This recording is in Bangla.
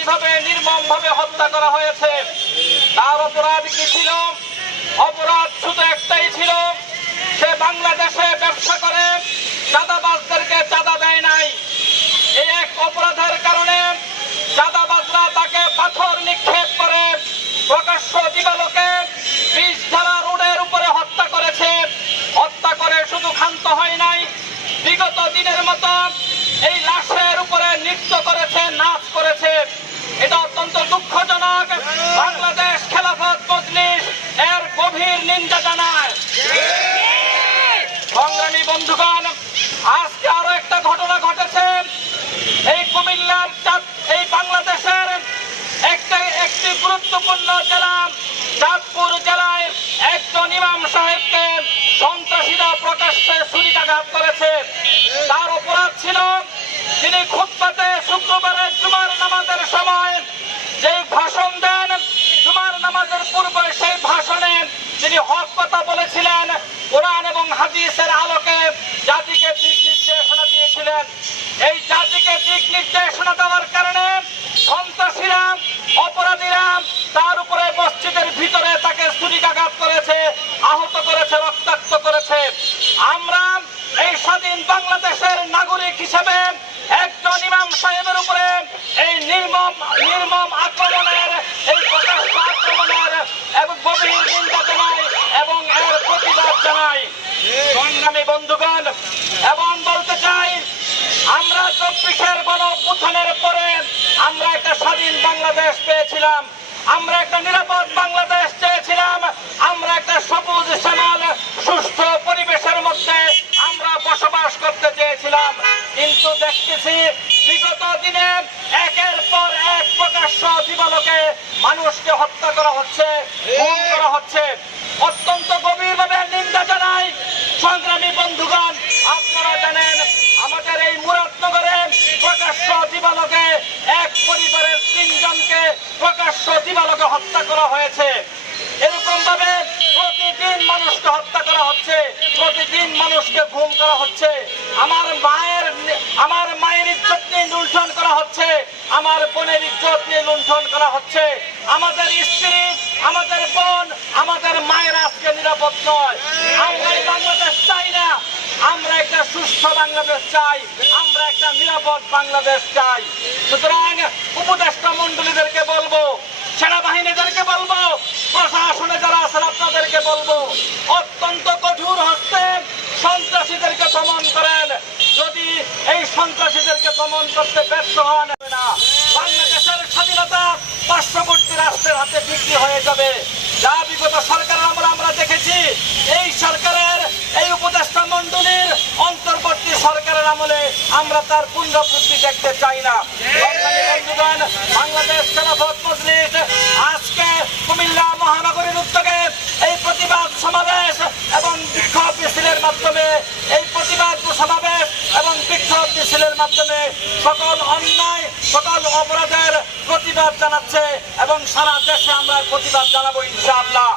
এইভাবে নির্মম ভাবে হত্যা করা হয়েছে। তার অপরাধ কি ছিল? অপরাধ শুধু একটাই ছিল, সে বাংলাদেশে ব্যবসা করে, চাঁদাবাজদেরকে চাঁদা দেয় নাই। এই এক অপরাধের কারণে চাঁদাবাজরা তাকে পাথর নিক্ষেপ করে প্রকাশ্য দিবালোকে বিষ ধারা রোডের উপরে হত্যা করেছে। হত্যা করে শুধু ক্ষান্ত হয় নাই। বিগত দিনের মতো এই লাশের উপরে নৃত্য করেছে অত্যন্ত দুঃখজনক বাংলাদেশ খেলাফত মজলিস এর গভীর নিন্দা জানায়। সংগ্রামী বন্ধুগণ আজকে কোরআন এবং হাদিসের আলোকে জাতিকে দিক নির্দেশনা দিয়েছিলেন। এই জাতিকে দিক নির্দেশনা দেওয়ার জানাই, সংগ্রামী বন্ধুগণ, এবং বলতে চাই, আমরা চব্বিশের গণ অভ্যুত্থানের পরে আমরা একটা স্বাধীন বাংলাদেশ পেয়েছিলাম, আমরা একটা নিরাপদ বাংলাদেশ চেয়েছিলাম, আমরা একটা সবুজ, শ্যামল, সুস্থ পরিবেশের মধ্যে আমরা বসবাস করতে চেয়েছিলাম। কিন্তু দেখতেছি, বিগত দিনে একের পর এক প্রকাশ্য দিবালোকে মানুষকে হত্যা করা হচ্ছে। প্রকাশ্য দিবালোকে হত্যা করা হয়েছে। এরকম ভাবে প্রতিদিন মানুষকে হত্যা করা হচ্ছে, প্রতিদিন মানুষকে ঘুম করা হচ্ছে। আমার মায়ের আমার মায়ের ইজ্জত নিয়ে লুণ্ঠন করা হচ্ছে, আমার বোনের ইজ্জত নিয়ে লুণ্ঠন করা হচ্ছে। আমাদের স্ত্রী, আমাদের বোন, আমাদের মায়ের আজকে নিরাপদ নয়। আমরা এই বাংলাদেশ চাই না। আমরা একটা সুস্থ বাংলাদেশ চাই। আমরা একটা নিরাপদ বাংলাদেশ চাই। সুতরাং উপদেষ্টা মন্ডলীদেরকে বলব বলব অত্যন্ত কঠোর হস্তে সন্ত্রাসীদেরকে দমন করেন। যদি এই সন্ত্রাসীদেরকে দমন করতে ব্যর্থ হন না। বাংলাদেশের স্বাধীনতা পার্শ্ববর্তী রাষ্ট্রের হাতে বিক্রি হয়ে যাবে। যা বিগত সরকারের আমলে আমরা দেখেছি এই সরকারের এই উপদেষ্টা মন্ডলীর অন্তর্বর্তী সরকারের আমলে আমরা তার পুনরাবৃত্তি দেখতে চাই না। অপরাধের প্রতিবাদ জানাচ্ছে এবং সারা দেশে আমরা প্রতিবাদ জানাব ইনশাআল্লাহ।